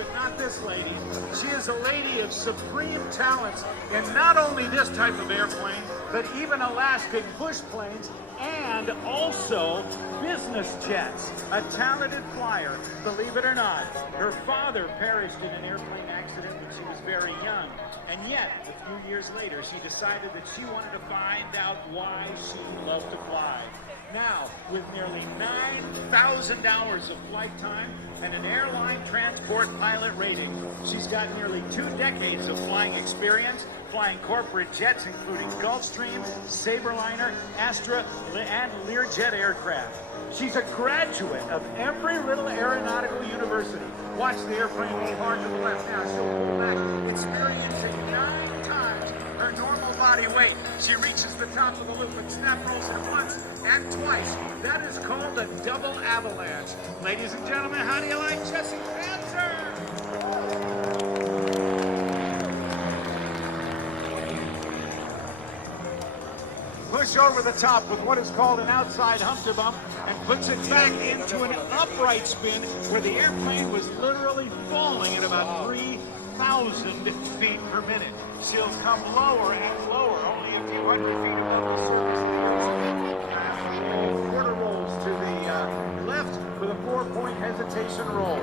but not this lady. She is a lady of supreme talents in not only this type of airplane, but even Alaskan bush planes and also business jets. A talented flyer, believe it or not. Her father perished in an airplane accident when she was very young. And yet, a few years later, she decided that she wanted to find out why she loved to fly. Now, with nearly 9,000 hours of flight time and an airline transport pilot rating, she's got nearly 2 decades of flying experience, flying corporate jets including Gulfstream, Sabreliner, Astra, and Learjet aircraft. She's a graduate of every little aeronautical university. Watch the airplane roll hard to the left now. She'll pull back, experiencing 9 times her normal body weight. She reaches the top of the loop and snap rolls it once and twice. That is called a double avalanche. Ladies and gentlemen, how do you like Jessy Panzer? Push over the top with what is called an outside hump to bump and puts it back into an upright spin where the airplane was literally falling at about 3,000 feet per minute. She'll come lower and lower, only a few hundred feet above the surface of the ocean. Quarter rolls to the left with a 4-point hesitation roll.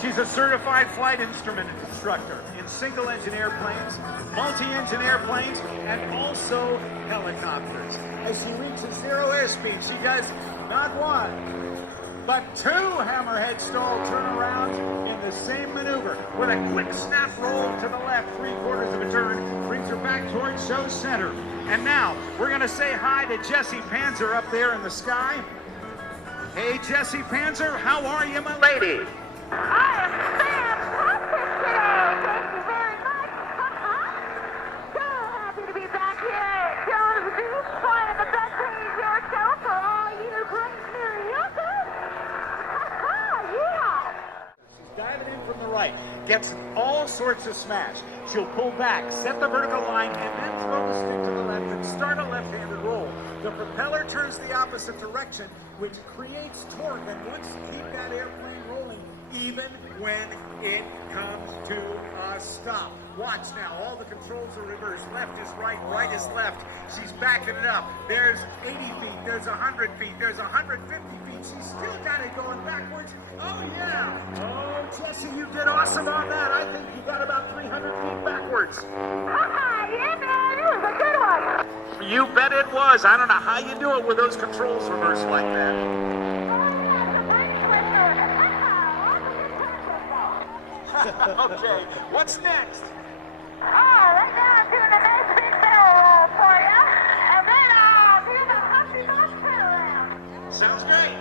She's a certified flight instrument instructor in single-engine airplanes, multi-engine airplanes, and also helicopters. As she reaches 0 airspeed, she does not 1, but 2 hammerhead stall turnarounds in the same maneuver. With a quick snap roll to the left, 3/4 of a turn, brings her back towards show center. And now, we're going to say hi to Jessy Panzer up there in the sky. Hey, Jessy Panzer, how are you, my lady? I am fantastic today. Thank you very much. So happy to be back here at Jones Beach, flying the Bethpage air show for all you great Mariocas. Yeah. She's diving in from the right, gets all sorts of smash. She'll pull back, set the vertical line, and then throw the stick to the left and start a left-handed roll. The propeller turns the opposite direction, which creates torque, and once you keep that airplane rolling, even when it comes to a stop. Watch now, all the controls are reversed. Left is right, right is left. She's backing it up. There's 80 feet, there's 100 feet, there's 150 feet. She's still got it going backwards. Oh yeah! Oh, Jessy, you did awesome on that. I think you got about 300 feet backwards. Yeah, man, it was a good one. You bet it was. I don't know how you do it with those controls reversed like that. Okay, what's next? Right now I'm doing a nice big barrel roll for you, and then I'll do the Humpty Hump turnaround. Sounds great.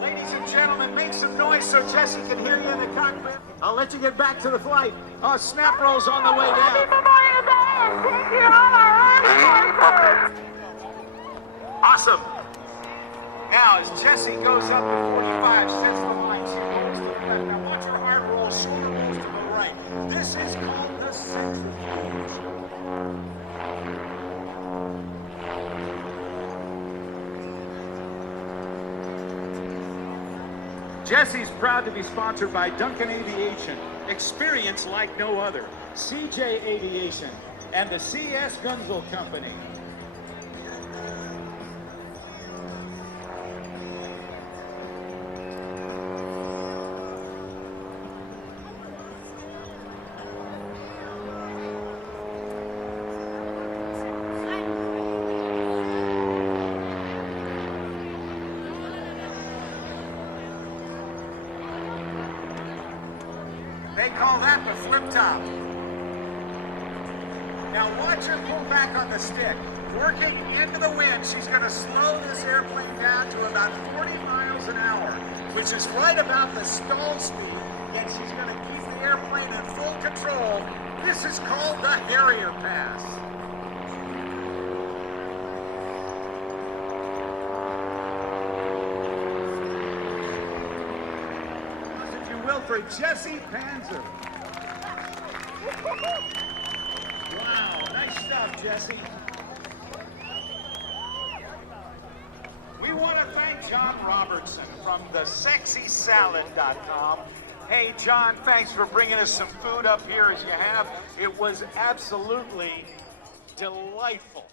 Ladies and gentlemen, make some noise so Jessy can hear you in the cockpit. I'll let you get back to the flight. Oh, snap rolls on the way Happy down. Memorial Day, and thank you all our Awesome. Now, as Jessy goes up to 45, sets the line, she rolls to the left. Now, watch her hard roll, shoulder rolls to the right. This is called the centrifuge. Jessy's proud to be sponsored by Duncan Aviation, experience like no other, CJ Aviation, and the CS Gunzel Company. They call that the flip top. Now watch her pull back on the stick. Working into the wind, she's going to slow this airplane down to about 40 miles an hour, which is right about the stall speed, and she's going to keep the airplane in full control. This is called the Harrier Pass. For Jessy Panzer. Wow, nice stuff, Jessy. We want to thank John Robertson from thesexysalad.com. Hey, John, thanks for bringing us some food up here as you have. It was absolutely delightful.